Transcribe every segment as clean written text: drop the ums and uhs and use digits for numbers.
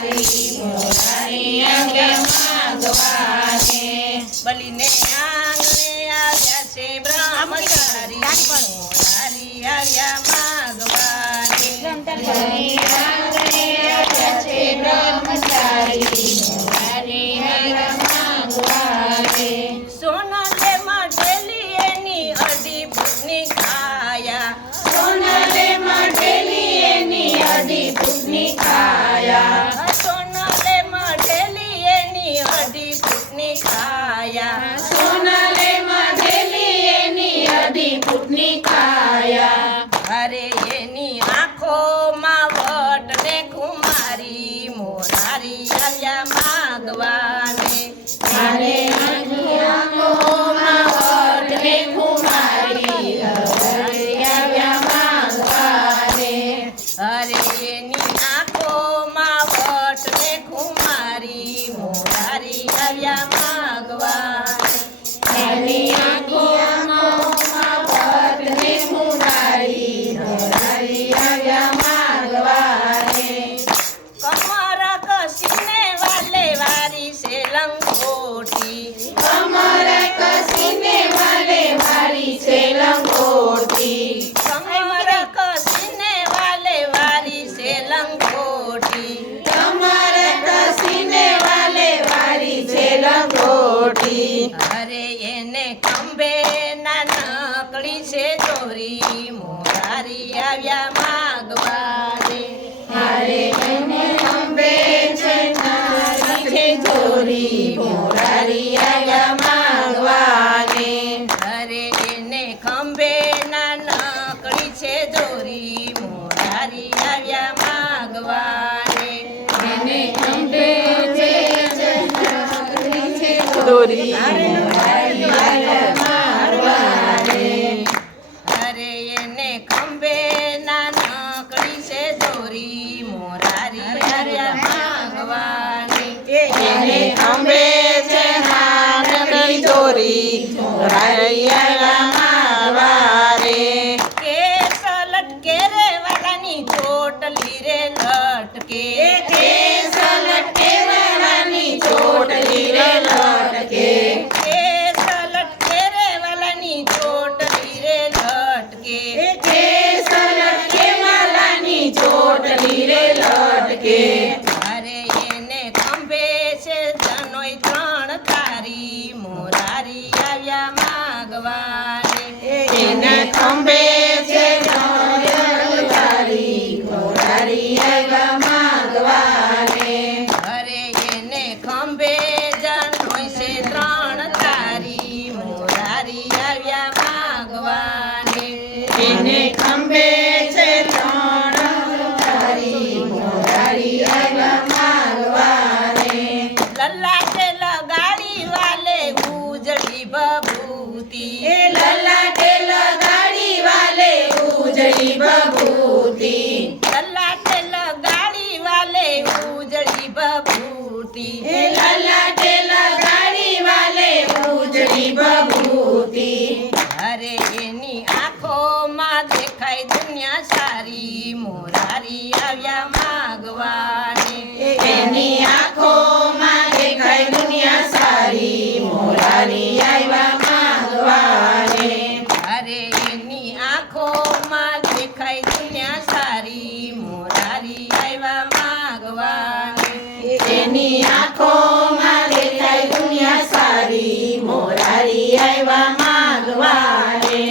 મોરારી આંગણે માંગવાને બલીને આંગણે આવ્યા છે બ્રહ્મચારી મોરારી આવ્યા માંગવાને બલીને આંગણે આવ્યા છે બ્રહ્મચારી મોરારી આવ્યા માંગવાને સોનાલે માંડેલી એની અઢી ફૂટની કાયા સોનાલે માંડેલી એની અઢી ફૂટની કાયા સોનાલે માંડેલી એની અઢી ફૂટની કાયા સોનાલે માંડેલી એની અઢી ફૂટની કાયા અરે એની આંખોમાં વટ ને કુમારી મોરારી આવ્યા માંગવાને અરે એની આંખોમાં વટ ને કુમારી મોરારી આવ્યા માંગવાને અરે એની આંખોમાં વટ ને કુમારી મોરારી આવ્યા માંગવાને એની આંખોમાં વટ ને કુમારી મોરારી આવ્યા માંગવાને કમર કસીને વાલે વારી છે લંગોટી કમર કસીને વાલે વારી છે લંગોટી કમર કસીને વાલે વારી છે લંગોટી કમર કસીને વાલે વારી છે લંગોટી અરે એને ખંભે ના નકળી છે દોરી મોરારી આવ્યા માંગવાને અરે એને ખંભે છે નકળી છે દોરી મોરારી આવ્યા માંગવાને અરે એને ખંભે ના નકળી છે દોરી મોરારી આવ્યા માંગવાને એને ખંભે છે નકળી છે દોરી મોરારી આવ્યા માંગવાને અરે એને ખંભે ના નકળી છે દોરી મોરારી આવ્યા માંગવાને એને ખંભે છે નાનકડી દોરી મોરારી આવ્યા માંગવાને કેસ લટકે રે વાલાની ચોટલી રે લટકે કેસ લટકે રે વાલાની ચોટલી રે લટકે કેસ લટકે રે વાલાની ચોટલી રે લટકે કેસ લટકે વાલાની ચોટલી રે લટકે અરે એને ખંભે છે જનોય ત્રણ તારી મોરારી આવ્યા માંગવાને એને ખંભે છે જનોય ત્રણ તારી મોરારી આવ્યા માંગવાને અરે એને ખંભે જનોય છે ત્રણ તારી મોરારી આવ્યા માંગવાને એને ખંભે છે ત્રણ તારી મોરારી આવ્યા માંગવાને લલાટે લગાડી વાલે ઉજળી બબૂતી લલાટે લગાડી વાલે ઉજળી બબૂતી લલાટે લગાડી વાલે ઉજળી બબૂતી લલાટે લગાડી વાલે ઉજળી બબૂતી અરે એની આંખોમાં દેખાય દુનિયા સારી મોરારી આવ્યા માંગવાને એની આંખોમાં દેખાય દુનિયા સારી મોરારી આવ્યા માંગવાને અરે એની આંખોમાં દેખાય દુનિયા સારી મોરારી આવ્યા માંગવાને એની આંખોમાં દેખાય દુનિયા સારી મોરારી આવ્યા માંગવાને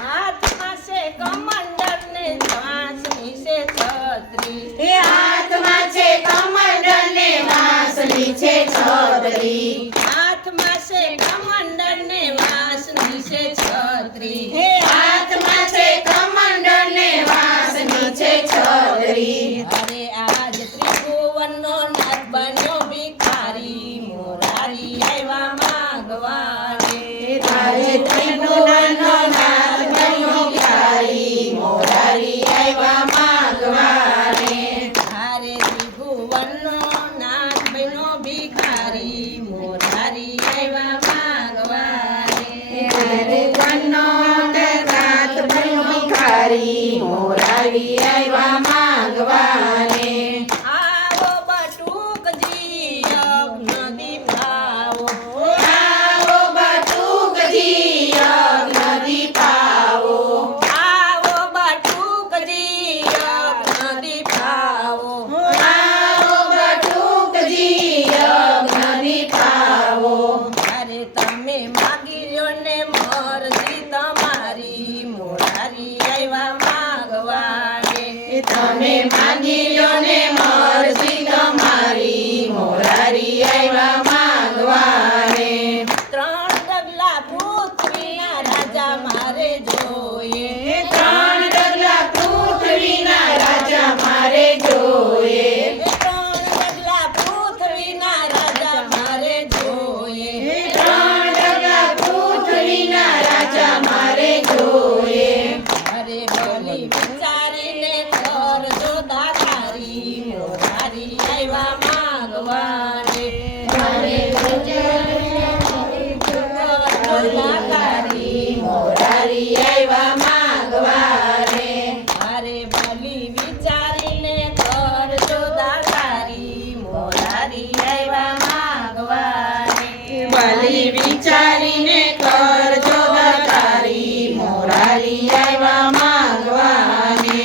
હાથમાં છે કમંડળ ને વાંસની છે છત્રી હાથમાં છે કમંડળ ને વાંસની છે છત્રી હાથમાં છે કમંડળ ને વાંસની છે છત્રી હાથમાં છે કમંડળ ને વાંસની છે છત્રી અરે આજ ત્રિભુવનનો નાથ બન્યો ભિખારી મોરારી આવ્યા માંગવાને તારે ત્રિભુવનનો નાથ બન્યો ભિખારી મોરારી આવ્યા માંગવાને તારે ત્રિભુવનનો નાથ બન્યો ભિખારી મોરારી આવ્યા માંગવાને તારે ત્રિભુવનનો નાથ બન્યો ભિખારી મોરારી આવ્યા માંગવાને આવો બટુ માગવાને મારે જોધાકારી મોરારી આવ્યા માગવાને મારે બલી વિચારીને કર જોધાકારી મોરારી આવ્યા માગવાને બલી વિચારીને કરજો દાતારી મોરારી આવ્યા માંગવાને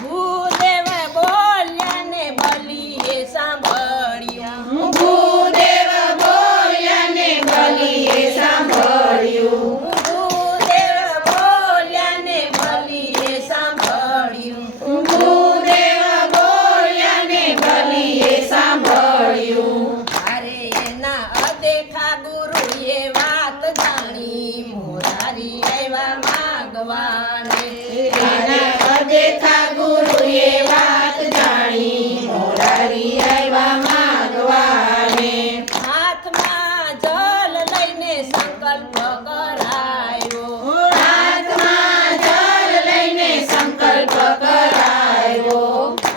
ભૂદેવ બોલ્યા ને બલીએ સાંભળ્યું ભૂદેવ બોલ્યા ને બલીએ સાંભળ્યું ભૂદેવ બોલ્યા ને બલીએ સાંભળ્યું ભૂદેવ બોલ્યા ને બલીએ સાંભળ્યું અરે એના અદેખા ગુરુએ વાત જાણી મોરારી આવ્યા માગવાને એના અદેખા ગુરુએ વાત જાણી મોરારી આવ્યા માંગવાને હાથમાં જલ લઈને સંકલ્પ કરાયો હાથમાં જલ લઈને સંકલ્પ કરાયો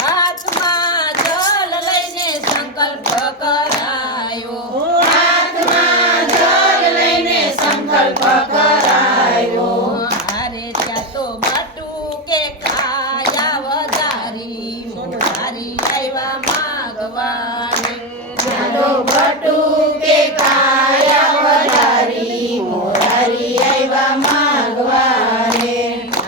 હાથમાં જલ લઈને સંકલ્પ કરાયો હાથમાં જલ લઈને સંકલ્પ કરાયો અરે ત્યાં તો બટુકે કાયા વધારી મોરારી આવ્યા માગવાને ચાલો બટુકે કાયા વધારી મોરારી આવ્યા માંગવાને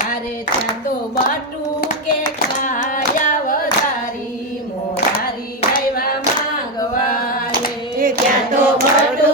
અરે ત્યાં તો બટુકે કાયા વધારી મોરારી આવ્યા માગવાને ત્યાં તો બટુ